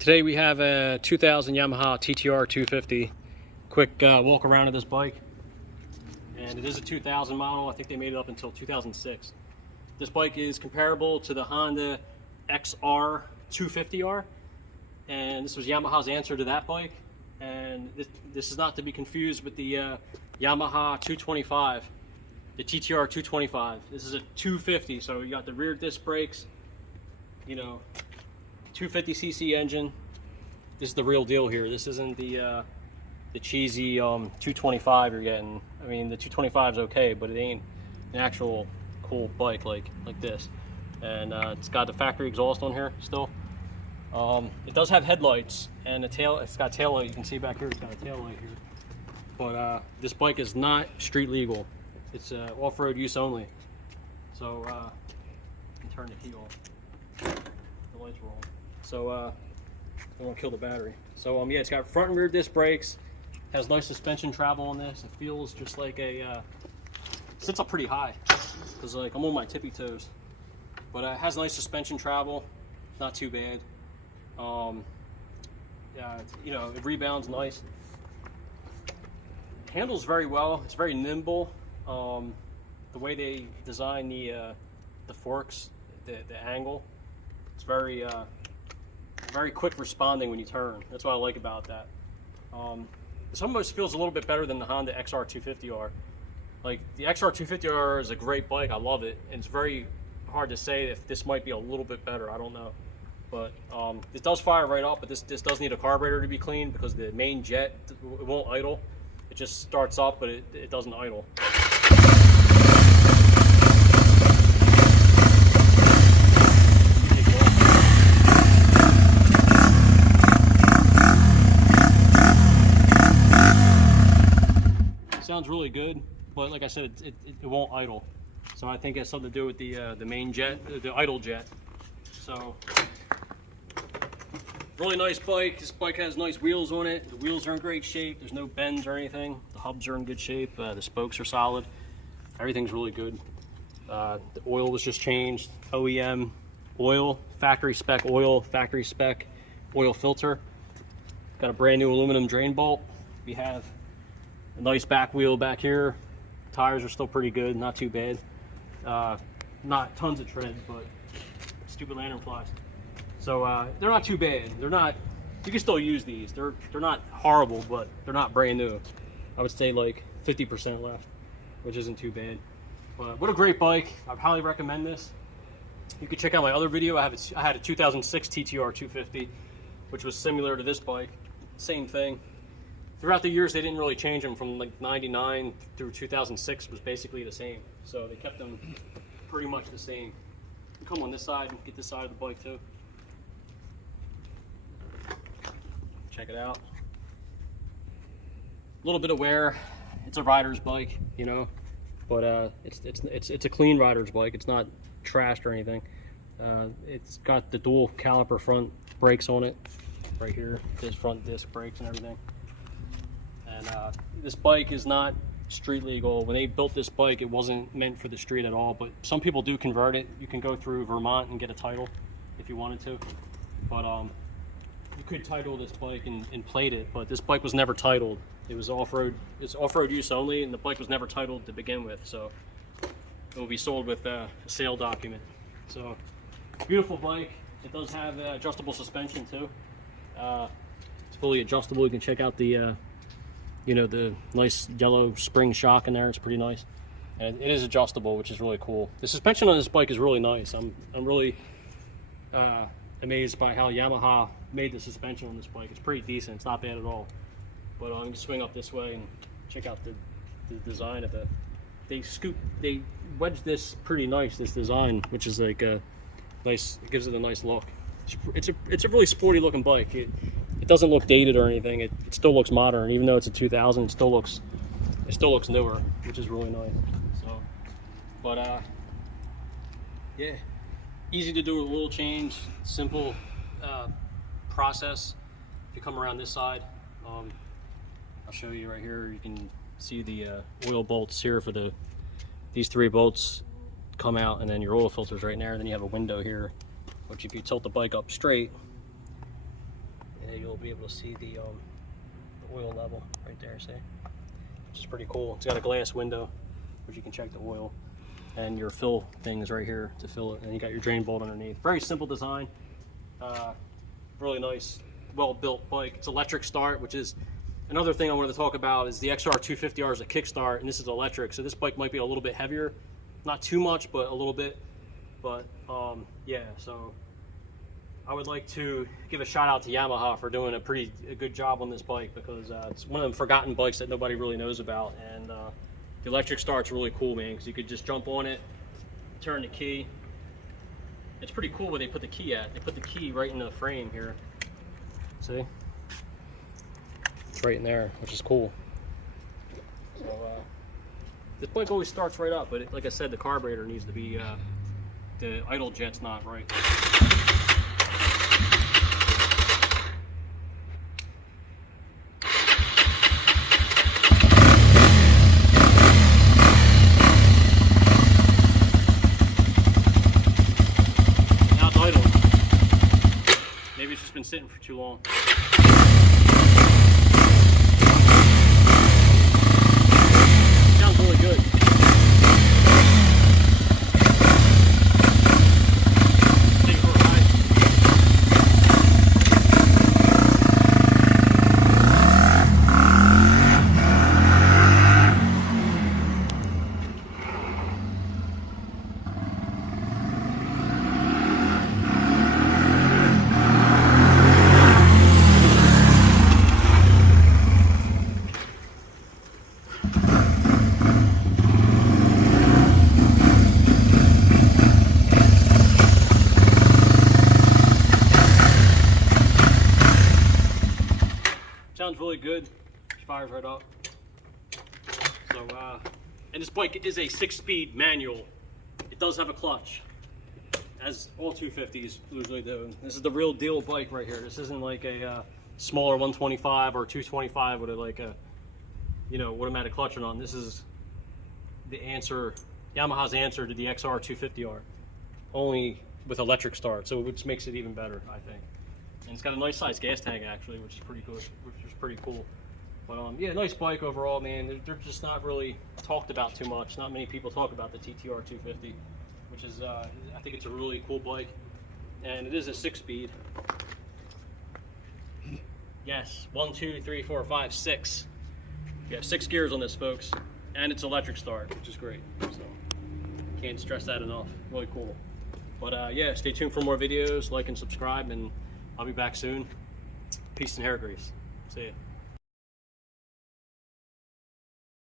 Today we have a 2000 Yamaha TTR 250. Quick walk around of this bike. And it is a 2000 model. I think they made it up until 2006. This bike is comparable to the Honda XR250R. And this was Yamaha's answer to that bike. And this is not to be confused with the Yamaha 225, the TTR 225. This is a 250, so you got the rear disc brakes, you know, 250cc engine. This is the real deal here. This isn't the cheesy 225 you're getting. I mean, the 225 is okay, but it ain't an actual cool bike like this. And it's got the factory exhaust on here still. It does have headlights and a tail. It's got tail light. You can see back here. It's got a tail light here. But this bike is not street legal. It's off-road use only. So you can turn the key off. The lights are on. So I won't kill the battery. So yeah, it's got front and rear disc brakes. Has nice suspension travel on this. It feels just like a sits up pretty high because like I'm on my tippy toes. But it has nice suspension travel. Not too bad. Yeah, you know, it rebounds nice. Handles very well. It's very nimble. The way they design the forks, the angle, it's very quick responding when you turn. That's what I like about that. This almost feels a little bit better than the Honda XR250R. Like the XR250R is a great bike. I love it. And it's very hard to say if this might be a little bit better. I don't know. But it does fire right up, but this does need a carburetor to be cleaned because the main jet, it won't idle. It just starts up, but it doesn't idle. It sounds really good, but like I said, it won't idle. So I think it has something to do with the main jet, the idle jet. So. Really nice bike. This bike has nice wheels on it. The wheels are in great shape. There's no bends or anything. The hubs are in good shape. The spokes are solid. Everything's really good. The oil was just changed. OEM oil, factory spec oil, factory spec oil filter. Got a brand new aluminum drain bolt. We have a nice back wheel back here. Tires are still pretty good, not too bad. Not tons of tread, but stupid lantern flies. So they're not too bad. They're not. You can still use these. They're not horrible, but they're not brand new. I would say like 50% left, which isn't too bad. But what a great bike! I highly recommend this. You can check out my other video. I had a 2006 TTR 250, which was similar to this bike. Same thing. Throughout the years, they didn't really change them. From like '99 through 2006 was basically the same. So they kept them pretty much the same. You come on this side and get this side of the bike too. Check it out. A little bit of wear. It's a rider's bike, you know, but it's a clean rider's bike. It's not trashed or anything. It's got the dual caliper front brakes on it, right here. There's front disc brakes and everything. And this bike is not street legal. When they built this bike, it wasn't meant for the street at all. But some people do convert it. You can go through Vermont and get a title if you wanted to. But you could title this bike and plate it, but this bike was never titled. It was off-road. It's off-road use only, and the bike was never titled to begin with. So it will be sold with a sale document. So beautiful bike. It does have adjustable suspension too. It's fully adjustable. You can check out the you know, the nice yellow spring shock in there. It's pretty nice, and it is adjustable, which is really cool. The suspension on this bike is really nice. I'm really amazed by how Yamaha made the suspension on this bike. It's pretty decent. It's not bad at all. But I'm gonna swing up this way and check out the design of they wedged this pretty nice, this design, which is like a nice, it gives it a nice look. It's a really sporty looking bike. It doesn't look dated or anything. It still looks modern, even though it's a 2000. It still looks newer, which is really nice. So, but yeah, easy to do a oil change, simple process. If you come around this side, I'll show you right here. You can see the oil bolts here for these 3 bolts come out, and then your oil filter's right there. And then you have a window here, which if you tilt the bike up straight, you'll be able to see the oil level right there, see? Which is pretty cool. It's got a glass window, which you can check the oil. And your fill thing is right here to fill it. And you got your drain bolt underneath. Very simple design. Really nice, well-built bike. It's electric start, which is another thing I wanted to talk about. Is the XR250R is a kickstart, and this is electric. So this bike might be a little bit heavier. Not too much, but a little bit. But yeah, so I would like to give a shout out to Yamaha for doing a good job on this bike, because it's one of them forgotten bikes that nobody really knows about. And the electric start's really cool, man, because you could just jump on it, turn the key. It's pretty cool where they put the key at. They put the key right in the frame here. See? It's right in there, which is cool. So this bike always starts right up, but like I said, the carburetor needs to be, the idle jet's not right. Maybe it's just been sitting for too long. Sounds really good. Take it for a ride. Sounds really good. Fires right up. So, and this bike is a 6-speed manual. It does have a clutch, as all 250s usually do. This is the real deal bike right here. This isn't like a smaller 125 or 225 with like a, you know, automatic clutch or on. This is the answer, Yamaha's answer to the XR250R, only with electric start. So which makes it even better, I think. And it's got a nice sized gas tank actually, which is pretty good, which is pretty cool. But yeah, nice bike overall, man. They're just not really talked about too much. Not many people talk about the TTR250, which is I think it's a really cool bike, and it is a 6-speed. Yes, 1, 2, 3, 4, 5, 6. You have 6 gears on this, folks, and it's electric start, which is great. So can't stress that enough. Really cool. But yeah, stay tuned for more videos. Like and subscribe, and I'll be back soon. Peace and hair grease. See ya.